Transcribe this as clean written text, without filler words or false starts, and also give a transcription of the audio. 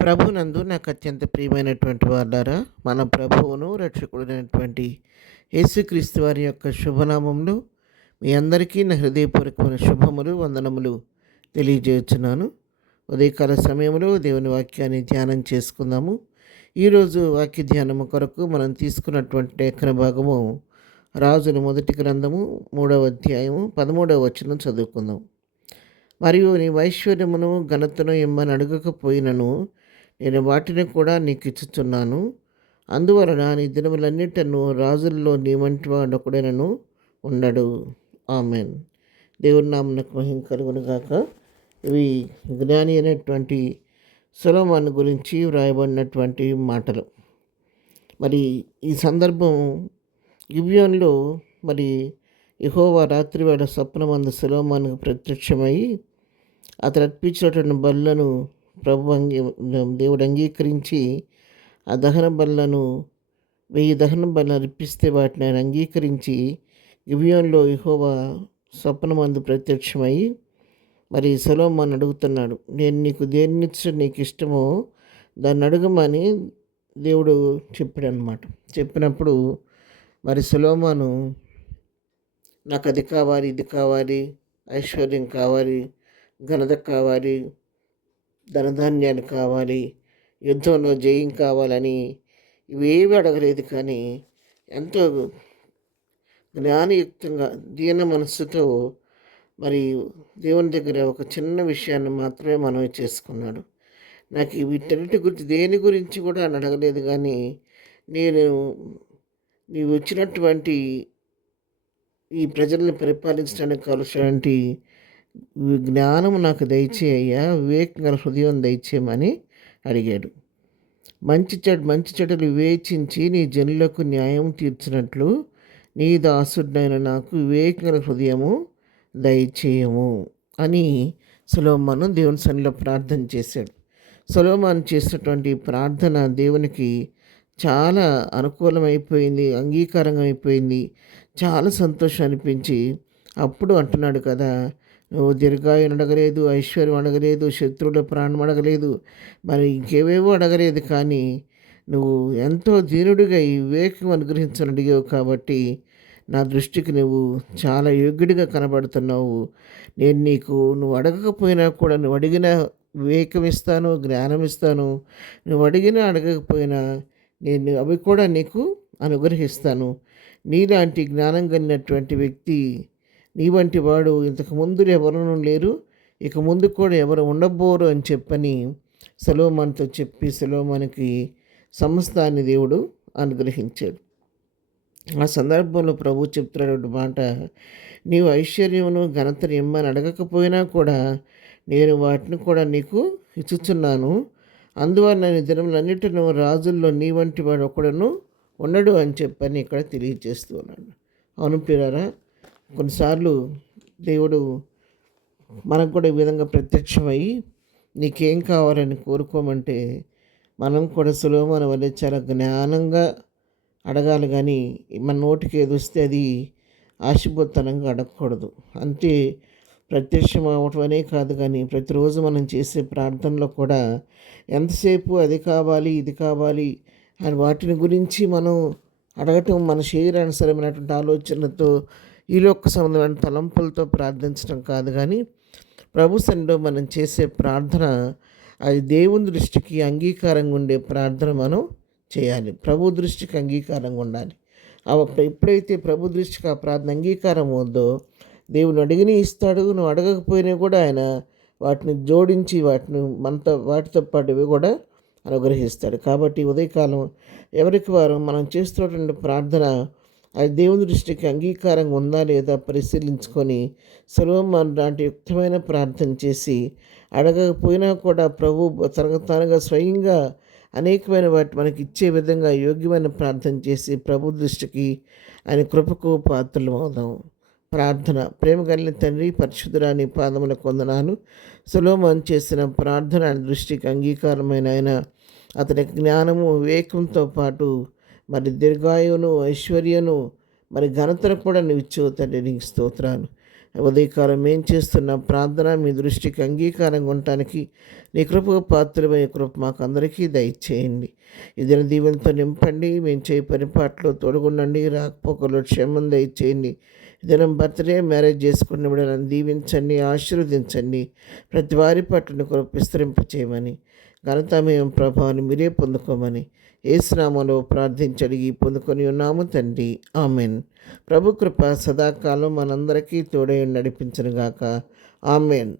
ప్రభునందు నాకు అత్యంత ప్రియమైనటువంటి వాళ్ళారా, మన ప్రభువును రక్షకుడైనటువంటి యేసుక్రీస్తు వారి యొక్క శుభనామంలో మీ అందరికీ నా హృదయపూర్వకమైన శుభములు వందనములు తెలియజేస్తున్నాను. ఉదయకాల సమయంలో దేవుని వాక్యాన్ని ధ్యానం చేసుకుందాము. ఈరోజు వాక్య ధ్యానము కొరకు మనం తీసుకున్నటువంటి లేఖన భాగము రాజుల మొదటి గ్రంథము 3వ అధ్యాయము 13వ వచనం చదువుకుందాం. మరియు నీ ఐశ్వర్యమును ఘనతను ఇమ్మని అడగకపోయినను నేను వాటిని కూడా నీకు ఇచ్చుచున్నాను. అందువలన నీ దినములన్నిటను రాజుల్లో నీ వంటి వాడొకడైనను ఉండడు. ఆమెన్. దేవుని నామమునకు మహిమ కలుగును గాక. ఇవి జ్ఞాని అయినటువంటి సొలొమోను గురించి వ్రాయబడినటువంటి మాటలు. మరి ఈ సందర్భం గిబియోనులో మరి యెహోవా రాత్రివేళ స్వప్నమందు సొలొమోనుకు ప్రత్యక్షమై అతడు అర్పించినటువంటి బలులను దేవుడు అంగీకరించి ఆ దహన బలులను 1000 దహన బలులను అర్పిస్తే వాటిని ఆయన అంగీకరించి గిబియోనులో యెహోవా స్వప్నమందు ప్రత్యక్షమై మరి సొలొమోను అడుగుతున్నాడు, నేను నీకు దేనినిచ్చడం నీకు ఇష్టమో దాన్ని అడగమని దేవుడు చెప్పాడనమాట. చెప్పినప్పుడు మరి సొలొమోను నాకు అది కావాలి, ఇది కావాలి, ఐశ్వర్యం కావాలి, ఘనత కావాలి, ధనధాన్యాలు కావాలి, యుద్ధంలో జయం కావాలని ఇవేవి అడగలేదు. కానీ ఎంతో జ్ఞానయుక్తంగా దీన మనస్సుతో మరి దేవుని దగ్గర ఒక చిన్న విషయాన్ని మాత్రమే మనవి చేసుకున్నాడు. నాకు వీటన్నిటి గురించి దేని గురించి కూడా అని అడగలేదు. కానీ నేను నీవు వచ్చినటువంటి ఈ ప్రజల్ని పరిపాలించడానికి కావలసినటువంటి జ్ఞానము నాకు దయచేయ్యా, వివేకం గల హృదయం దయచేయమని అడిగాడు. మంచి చెడులు వివేచించి నీ జనులకు న్యాయం తీర్చినట్లు నీ దాసుడైన నాకు వివేకం గల హృదయము దయచేయము అని సొలొమోను దేవుని సన్నిధిలో ప్రార్థన చేశాడు. సొలొమోను చేసినటువంటి ప్రార్థన దేవునికి చాలా అనుకూలమైపోయింది, అంగీకారం అయిపోయింది. చాలా సంతోషం అనిపించి అప్పుడు అంటున్నాడు కదా, నువ్వు దీర్ఘాయుని అడగలేదు, ఐశ్వర్యం అడగలేదు, శత్రువుల ప్రాణం అడగలేదు, మరి ఇంకేవేవో అడగలేదు. కానీ నువ్వు ఎంతో దీనుడిగా ఈ వివేకం అనుగ్రహించని అడిగావు కాబట్టి నా దృష్టికి నువ్వు చాలా యోగ్యుడిగా కనబడుతున్నావు. నేను నువ్వు అడగకపోయినా కూడా నువ్వు అడిగిన వివేకం ఇస్తాను, జ్ఞానం ఇస్తాను. నువ్వు అడిగినా అడగకపోయినా నేను అవి కూడా నీకు అనుగ్రహిస్తాను. నీలాంటి జ్ఞానం కలిగినటువంటి వ్యక్తి, నీ వంటి వాడు ఇంతకుముందు ఎవరు లేరు, ఇక ముందు కూడా ఎవరు ఉండబోరు అని చెప్పని సొలొమోనుతో చెప్పి సొలొమోనుకి సమస్తాన్ని దేవుడు అనుగ్రహించాడు. ఆ సందర్భంలో ప్రభు చెప్తున్నటువంటి మాట, నీవు ఐశ్వర్యమును ఘనతను ఇమ్మని అడగకపోయినా కూడా నేను వాటిని కూడా నీకు ఇచ్చుచున్నాను. అందువల్ల నేను దినములన్నిటిను రాజుల్లో నీ వంటి వాడు ఒకడును ఉండడు అని చెప్పని ఇక్కడ తెలియజేస్తూ ఉన్నాడు. అవును ప్రియులారా, కొన్నిసార్లు దేవుడు మనకు కూడా ఈ విధంగా ప్రత్యక్షమై నీకేం కావాలని కోరుకోమంటే మనం కూడా సొలొమోను వల్లే చాలా జ్ఞానంగా అడగాలి. కానీ మన నోటికి ఏది వస్తే అది ఆశిపోతనంగా అడగకూడదు. అంటే ప్రత్యక్షం అవటం అనే కాదు, కానీ ప్రతిరోజు మనం చేసే ప్రార్థనలో కూడా ఎంతసేపు అది కావాలి, ఇది కావాలి అని వాటిని గురించి మనం అడగటం మన శరీరానుసరమైనటువంటి ఆలోచనతో ఈ లోక సంబంధమైన తలంపులతో ప్రార్థించడం కాదు. కానీ ప్రభు సన్నిధిలో మనం చేసే ప్రార్థన అది దేవుని దృష్టికి అంగీకారంగా ఉండే ప్రార్థన మనం చేయాలి. ప్రభు దృష్టికి అంగీకారంగా ఉండాలి. ఎప్పుడైతే ప్రభు దృష్టికి ఆ ప్రార్థన అంగీకారం ఉందో దేవుని అడిగిని ఇస్తాడు. నువ్వు అడగకపోయినా కూడా ఆయన వాటిని జోడించి వాటితో పాటు ఇవి కూడా అనుగ్రహిస్తాడు. కాబట్టి ఉదయకాలం ఎవరికి వారు మనం చేస్తున్నటువంటి ప్రార్థన అది దేవుని దృష్టికి అంగీకారంగా ఉందా లేదా పరిశీలించుకొని సొలొమోను లాంటి యుక్తమైన ప్రార్థన చేసి అడగకపోయినా కూడా ప్రభు తానుగా స్వయంగా అనేకమైన వాటి మనకి ఇచ్చే విధంగా యోగ్యమైన ప్రార్థన చేసి ప్రభు దృష్టికి ఆయన కృపకు పాత్రలు అవుదాం. ప్రార్థన. ప్రేమ కలిగిన తండ్రి, పరిశుద్ధురాని పాదములకు వందనాలు. సొలొమోను చేసిన ప్రార్థన ఆయన దృష్టికి అంగీకారమైన ఆయన అతనికి జ్ఞానము వివేకంతో పాటు మరి దీర్ఘాయువును ఐశ్వర్యను మరి ఘనతను కూడా నువ్వు ఇచ్చావు తండ్రి, నీకు స్తోత్రాలు. ఉదయకాలం ఏం చేస్తున్న ప్రార్థన మీ దృష్టికి అంగీకారంగా ఉండటానికి నీ కృపకు పాత్రమైన కృప మాకు అందరికీ దయచేయండి. ఇదిన దీవెనతో నింపండి. మేము చేయి పరిపాట్లో తోడుగుండండి. రాకపోకలో క్షేమం దయచేయండి. దినం బర్త్డే మ్యారేజ్ చేసుకున్న బిడ్డలను దీవించండి, ఆశీర్వదించండి. ప్రతి వారి పట్ల నీ కృప విస్తరింప చేయమని, ఘనత మేము ప్రభావాన్ని మీరే పొందుకోమని యేసునామములో ప్రార్థించడిగి పొందుకొని ఉన్నాము తండ్రి. ఆమెన్. ప్రభు కృప సదాకాలం మనందరికీ తోడై నడిపించునుగాక. ఆమెన్.